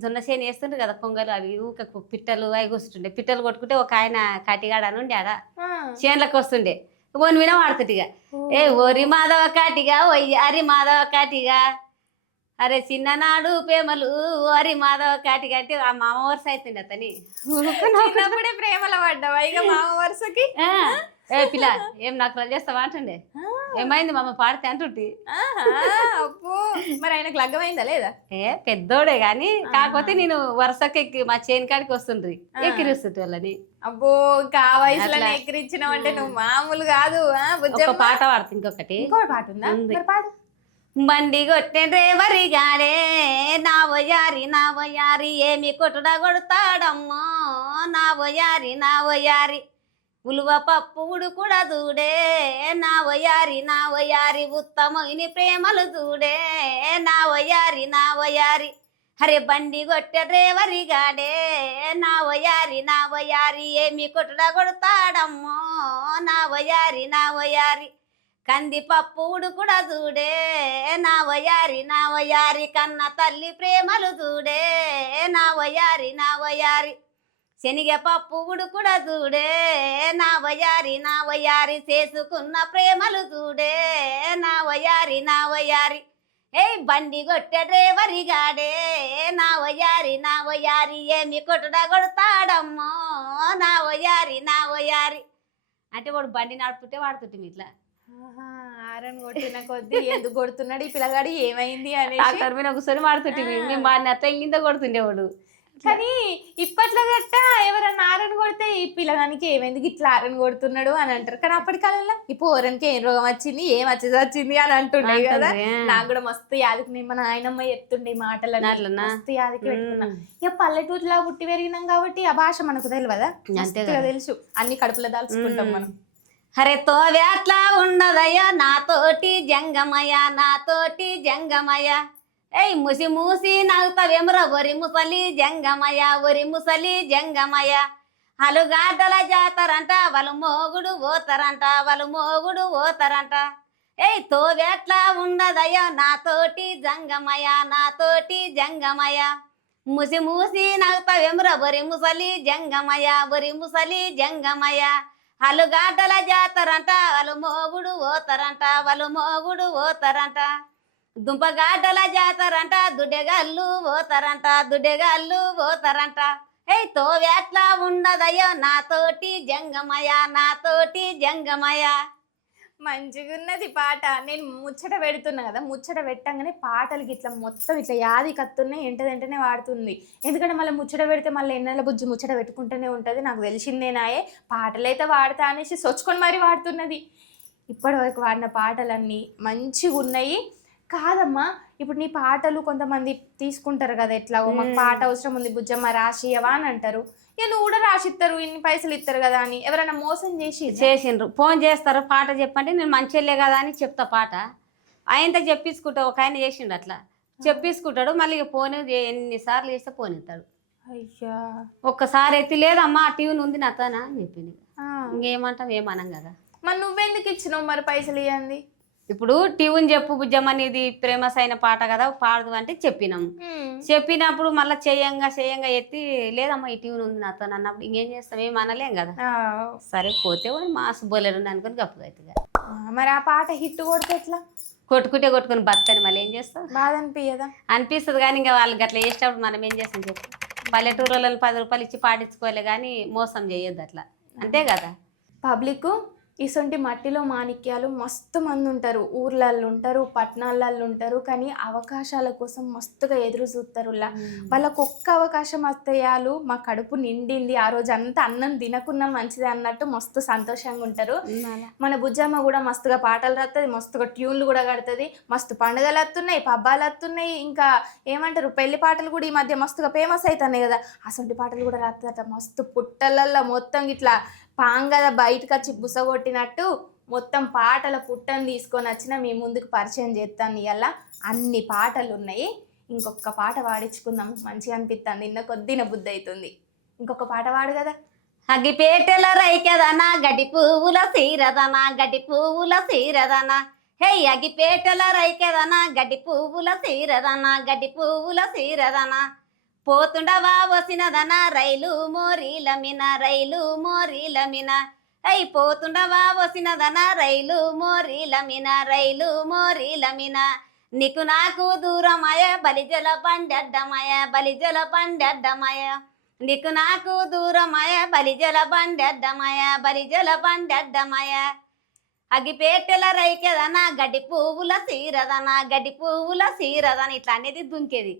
జొన్న చేను వేస్తుండ్రు కదా కొంగలు అవి ఊక పిట్టలు అవి కూర్చుంటుండే పిట్టలు కొట్టుకుంటే ఒక ఆయన కాటిగాడ అని ఉండే ఆడ చేనులకు వస్తుండే కొన్ని విన వాడుతుంటిగా ఏ ఓరి మాధవ కాటిగా అరి మాధవ కాటిగా అరే చిన్ననాడు ప్రేమలు ఓరి మాధవ కాటిగా అంటే ఆ మామ వరుస అవుతుంది అతని చిన్నప్పుడే ప్రేమలో పడ్డావా ఇక మామ వరుసకి ఏ పిల్ల ఏం నాకు రన్ చేస్తావా అంటుండే ఏమైంది మామ పాడితే అంటుంటి అప్పు మరి ఆయనకు లగ్గమైందా లేదా ఏ పెద్దోడే గాని కాకపోతే నేను వరుసకి మా చేను కాడికి వస్తుండ్రి ఎక్కిరిస్తుంటే వాళ్ళని అబ్బో ఇంకా ఆ వయసులో ఎక్కిరించినావు అంటే నువ్వు మామూలు కాదు ఒక పాట పాడుతుంది ఇంకొకటి పాట ఉందా పాడు బండి కొట్టే డ్రైవరి గాడే నా వయారి ఏమి కొట్టుడా కొడతాడమ్మో నా వయారి ఉలువ పప్పు కూడా చూడే నా వయారి ఉత్తమని ప్రేమలు చూడే నా వయారి హరే బండి కొట్టే డ్రైవరి గాడే నా వయారి ఏమి కొట్టుడా కొడతాడమ్మో నా వయారి కందిపప్పు కూడా చూడే నా వయారి కన్న తల్లి ప్రేమలు చూడే నా వయారి శనగపప్పు కూడా చూడే నా వయారి చేసుకున్న ప్రేమలు చూడే నా వయారి ఏ బండి కొట్టే డ్రైవరి గాడే నా వయారి ఏమి కొట్టుడా కొడతాడమ్మో నా వయారి అంటే వాడు బండి నడుపుతుంటే వాడుతుంటే ఇట్లా ఆరని కొట్టిన కొద్ది ఎందుకు కొడుతున్నాడు ఈ పిల్లగాడు ఏమైంది అని డాక్టర్ మీద ఒకసారి మాడుతుంటే మేము మా నెత్త కొడుతుండేవాడు కానీ ఇప్పట్లో గట్ట ఎవరన్నా ఆరని కొడితే ఈ పిల్లగానికి ఏమైంది ఇట్లా ఆరని కొడుతున్నాడు అని అంటారు కానీ అప్పటి కాలంలో ఈ పోరనికి ఏం రోగం వచ్చింది ఏం వచ్చింది అని అంటుండే కదా నాకు కూడా మస్తు యాదకి మన ఆయనమ్మ చెప్తుండే మాటలు మస్తు యాదకి పెట్టుకున్నా ఇక పల్లెటూరులో పుట్టి పెరిగినాం కాబట్టి ఆ భాష మనకు తెలియదా తెలుసు అన్ని కడుపులో దాల్చుకుంటాం మనం హరే తోవేట్లా ఉండదయ్యా నాతోటి జంగమయ్య ఏయ్ మూసి నవ్వుతావేమరా ఒరి ముసలి జంగమయ్య అలుగాటల జాతరంట వాళ్ళు మోగుడు పోతారంట ఏయ్ తోవేట్లా ఉండదయ్యా నాతోటి జంగమయ్య మూసి నవ్వుతావేమరా ఒరి ముసలి జంగమయ్య అలుగాటల జాతరంట వాళ్ళు మోగుడు పోతారంట దుంపగాటల జాతరంట దుడ్డెగాళ్ళు పోతారంట ఏ తోవేట్లా ఉండదయ్యో నాతోటి జంగమయ్య మంచిగున్నది పాట నేను ముచ్చట పెడుతున్నా కదా ముచ్చట పెట్టంగానే పాటలకి ఇట్లా మొత్తం ఇట్లా యాది కత్తున్నాయి వెంటనే వాడుతుంది ఎందుకంటే మళ్ళీ ముచ్చట పెడితే మళ్ళీ ఎన్నెల బుజ్జి ముచ్చట పెట్టుకుంటూనే ఉంటుంది నాకు తెలిసిందేనాయే పాటలైతే వాడతా అనేసి సొచ్చుకొని మరీ వాడుతున్నది ఇప్పటివరకు వాడిన పాటలన్నీ మంచిగా ఉన్నాయి కాదమ్మా ఇప్పుడు నీ పాటలు కొంతమంది తీసుకుంటారు కదా ఎట్లా మాకు పాట అవసరం ఉంది బుజ్జమ్మ రాసియవా అని అంటారు ఇక నువ్వు కూడా రాసిస్తారు ఇన్ని పైసలు ఇస్తారు కదా అని ఎవరైనా మోసం చేసిండ్రు ఫోన్ చేస్తారు పాట చెప్పంటే నేను మంచిలే కదా అని చెప్తా పాట ఆయనతో చెప్పించుకుంటా ఒక ఆయన చేసిండు అట్లా చెప్పించుకుంటాడు మళ్ళీ ఫోన్ ఎన్నిసార్లు చేస్తే ఫోన్ ఇస్తాడు అయ్యా ఒక్కసారి ఎత్తి లేదమ్మా ట్యూన్ ఉంది నాతోనా అని చెప్పింది ఇంకేమంటాం ఏమనం కదా మరి నువ్వెందుకు ఇచ్చినావు మరి పైసలు ఇవ్వండి ఇప్పుడు ట్యూన్ చెప్పు బుజ్జమ్మ ఇది ఫేమస్ అయిన పాట కదా పాడదు అంటే చెప్పినాము చెప్పినప్పుడు మళ్ళీ చేయంగా ఎత్తి లేదమ్మా ఈ ట్యూన్ ఉంది నాతో అన్నప్పుడు ఇంకేం చేస్తాం ఏం అనలేం కదా సరే పోతే వాడు మాస్ బోలేరు అనుకుని గప్పుగా అవుతుంది మరి ఆ పాట హిట్ కొడితే ఎట్లా కొట్టుకుని బతకని మళ్ళీ ఏం చేస్తాం బాధ అనిపిస్తుంది కానీ ఇంకా వాళ్ళకి అట్లా చేసేటప్పుడు మనం ఏం చేస్తాం చెప్పు పల్లెటూరులలో 10 రూపాయలు ఇచ్చి పాడించుకోవాలి కానీ మోసం చేయొద్దు అట్లా అంతే కదా పబ్లిక్ ఇసొంటి మట్టిలో మాణిక్యాలు మస్తు మంది ఉంటారు ఊర్లలో ఉంటారు పట్టణాలలో ఉంటారు కానీ అవకాశాల కోసం మస్తుగా ఎదురు చూస్తారు వాళ్ళకు ఒక్క అవకాశం వస్తాయాలు మా కడుపు నిండింది ఆ రోజు అంతా అన్నం తినకున్నా మంచిది అన్నట్టు మస్తు సంతోషంగా ఉంటారు మన బుజ్జమ్మ కూడా మస్తుగా పాటలు రాస్తుంది మస్తుగా ట్యూన్లు కూడా కడుతుంది మస్తు పండుగలు వస్తున్నాయి పబ్బాలు వస్తున్నాయి ఇంకా ఏమంటారు పెళ్లి పాటలు కూడా ఈ మధ్య మస్తుగా ఫేమస్ అవుతున్నాయి కదా అసొంటి పాటలు కూడా రాస్తుందట మస్తు పుట్టలల్లో మొత్తం ఇట్లా పాంగద బయటకు వచ్చి బుసగొట్టినట్టు మొత్తం పాటల పుట్టను తీసుకొని వచ్చిన మీ ముందుకు పరిచయం చేస్తాను ఇవాళ అన్ని పాటలు ఉన్నాయి ఇంకొక పాట పాడించుకుందాం మంచిగా అనిపిస్తుంది నిన్న కొద్దిన బుద్ధి అవుతుంది ఇంకొక పాట పాడు కదా అగ్గిపేటల రైకెదనా గడ్డి పువ్వుల సీరదనా హే అగ్గిపేటల రైకెదనా గడ్డి పువ్వుల సీరదనా పోతుండవా వసినదన రైలు మోరీలమిన రైలు మోరీలమిన అయి పోతుండవా వసినదన రైలు మోరీలమిన రైలు మోరీలమిన నీకు నాకు దూరమయ బలిజల పండెడ్డమయ బలిజల పండెడ్డమయ నీకు నాకు దూరమయ బలిజల పండెడ్డమయ బలిజల పండెడ్డమయ అగిపేటెల రైకెదన గడ్డి పువ్వుల సీరదన గడ్డి పువ్వుల సీరదన ఇట్లా అనేది దుంకేది